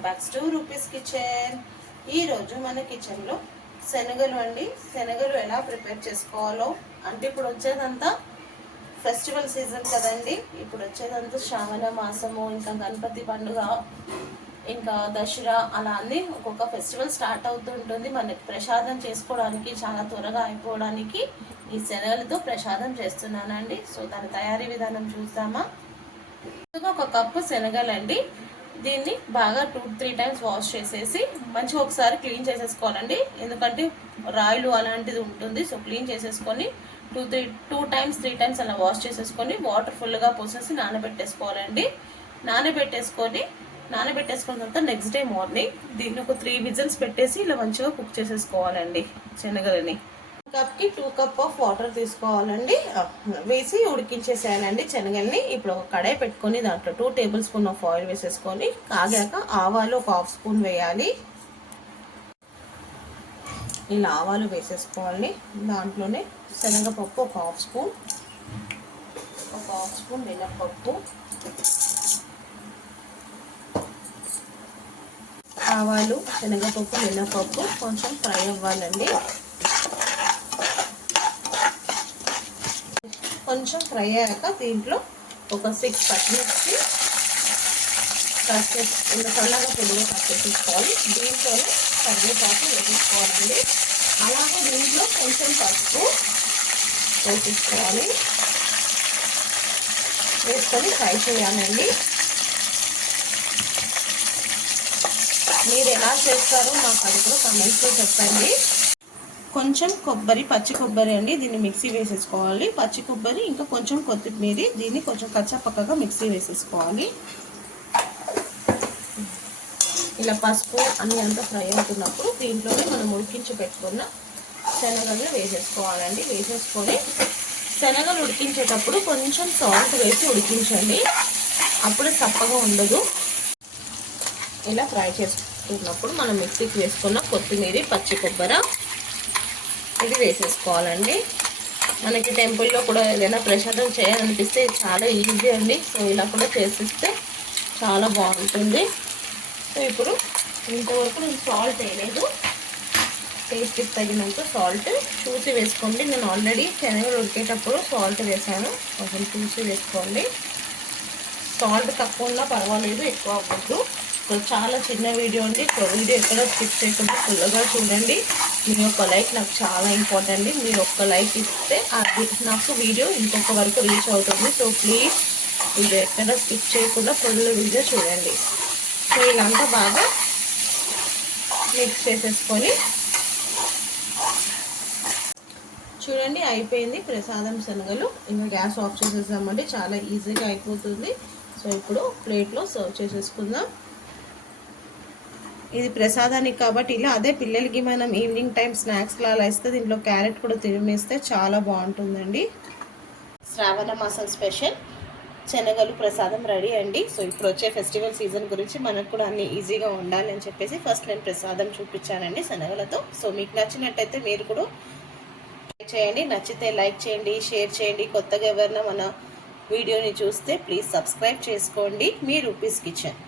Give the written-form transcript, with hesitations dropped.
Welcome back to rupees kitchen. ఈరోజు మన కిచెన్లో శనగలు అండి. శనగలు ఎలా ప్రిపేర్ చేసుకోవాలో అంటే ఇప్పుడు వచ్చేదంతా ఫెస్టివల్ సీజన్ కదండి. ఇప్పుడు వచ్చేదంతా శ్రావణ మాసము, ఇంకా గణపతి పండుగ, ఇంకా దసరా, అలా అన్నీ ఒక్కొక్క ఫెస్టివల్ స్టార్ట్ అవుతూ ఉంటుంది. మనకి ప్రసాదం చేసుకోవడానికి చాలా త్వరగా అయిపోవడానికి ఈ శనగలతో ప్రసాదం చేస్తున్నానండి. సో దాని తయారీ విధానం చూద్దామా. ఒక కప్పు శనగలండి. దీన్ని బాగా 2-3 టైమ్స్ వాష్ చేసేసి మంచిగా ఒకసారి క్లీన్ చేసేసుకోవాలండి. ఎందుకంటే రాయిలు అలాంటిది ఉంటుంది. సో క్లీన్ చేసేసుకొని 2 టైమ్స్ 3 టైమ్స్ అలా వాష్ చేసేసుకొని వాటర్ ఫుల్గా పోసేసి నానబెట్టేసుకోవాలండి. నానబెట్టేసుకున్న తర్వాత నెక్స్ట్ డే మార్నింగ్ దీన్ని ఒక 3 విజిల్స్ పెట్టేసి ఇలా మంచిగా కుక్ చేసేసుకోవాలండి. శనగలని కప్కి 2 కప్ ఆఫ్ వాటర్ తీసుకోవాలండి. వేసి ఉడికించేసేయాలండి శనగల్ని. ఇప్పుడు ఒక కడాయి పెట్టుకొని దాంట్లో 2 టేబుల్ స్పూన్ ఆఫ్ ఆయిల్ వేసేసుకొని కాగాక ఆవాలు ఒక 1/2 స్పూన్ వేయాలి. ఇలా ఆవాలు వేసేసుకోవాలి. దాంట్లోనే శనగపప్పు ఒక 1/2 స్పూన్, ఒక 1/2 స్పూన్ మినప్పప్పు, ఆవాలు, శనగపప్పు, మినప్పప్పు కొంచెం ఫ్రై అవ్వాలండి. కొంచెం ఫ్రై అయ్యాక దీంట్లో ఒక 6 పచ్చిమిర్చి సన్నగా పొడిగా కట్ చేసేసుకోవాలి. దీంట్లోనే కరివేపాకు వేసేసుకోవాలండి. అలాగే దీంట్లో కొంచెం పసుపు వేసేసుకోవాలి. వేసుకొని ఫ్రై చేయాలండి. మీరు ఎలా చేస్తారో నాకు అది కూడా కామెంట్స్లో చెప్పండి. కొంచెం కొబ్బరి, పచ్చి కొబ్బరి అండి, దీన్ని మిక్సీ వేసేసుకోవాలి. పచ్చి కొబ్బరి ఇంకా కొంచెం కొత్తిమీర, దీన్ని కొంచెం కచ్చాపక్కగా మిక్సీ వేసేసుకోవాలి. ఇలా పసుపు అన్నీ అంతా ఫ్రై అవుతున్నప్పుడు దీంట్లోనే మనం ఉడికించి పెట్టుకున్న శనగలు వేసేసుకోవాలండి. వేసేసుకొని శనగలు ఉడికించేటప్పుడు కొంచెం సాల్ట్ వేసి ఉడికించండి. అప్పుడు చప్పగా ఉండదు. ఇలా ఫ్రై చేసుకున్నప్పుడు మనం మిక్సీకి వేసుకున్న కొత్తిమీర, పచ్చి కొబ్బరి ఇది వేసేసుకోవాలండి. మనకి టెంపుల్లో కూడా ఏదైనా ప్రసాదం చేయాలనిపిస్తే చాలా ఈజీ అండి. సో ఇలా కూడా చేసిస్తే చాలా బాగుంటుంది. సో ఇప్పుడు ఇంతవరకు నేను సాల్ట్ వేయలేదు. టేస్ట్కి తగినంత సాల్ట్ చూసి వేసుకోండి. నేను ఆల్రెడీ శనగలు ఉడికేటప్పుడు సాల్ట్ వేసాను. కొంచెం చూసి వేసుకోండి. సాల్ట్ తక్కువ ఉన్నా పర్వాలేదు, ఎక్కువ అవ్వద్దు. చాలా చిన్న వీడియో అండి. వీడియో ఎక్కడ స్కిప్ చేయకుండా ఫుల్గా చూడండి. మీ యొక్క లైక్ నాకు చాలా ఇంపార్టెంట్ అండి. మీరు ఒక్క లైక్ ఇస్తే అది నాకు వీడియో ఇంకొక వరకు రీచ్ అవుతుంది. సో ప్లీజ్ వీడియో ఎక్కడ స్కిప్ చేయకుండా ఫుల్ వీడియో చూడండి. సో ఇలాంతా బాగా మిక్స్ చేసేసుకొని చూడండి అయిపోయింది ప్రసాదం శనగలు. ఇంకా గ్యాస్ ఆఫ్ చేసేసామండి. చాలా ఈజీగా అయిపోతుంది. సో ఇప్పుడు ప్లేట్లో సర్వ్ చేసేసుకుందాం. ఇది ప్రసాదానికి కాబట్టి ఇలా, అదే పిల్లలకి మనం ఈవినింగ్ టైం స్నాక్స్లా అలా ఇస్తే దీంట్లో క్యారెట్ కూడా తిరిమేస్తే చాలా బాగుంటుందండి. శ్రావణ మాసం స్పెషల్ శనగలు ప్రసాదం రెడీ అండి. సో ఇప్పుడు వచ్చే ఫెస్టివల్ సీజన్ గురించి మనకు కూడా అన్ని ఈజీగా ఉండాలి అని చెప్పేసి ఫస్ట్ నేను ప్రసాదం చూపించానండి శనగలతో. సో మీకు నచ్చినట్టయితే మీరు కూడా చేయండి. నచ్చితే లైక్ చేయండి, షేర్ చేయండి. కొత్తగా ఎవరైనా మన వీడియోని చూస్తే ప్లీజ్ సబ్స్క్రైబ్ చేసుకోండి. మీ రూపీస్ కిచెన్.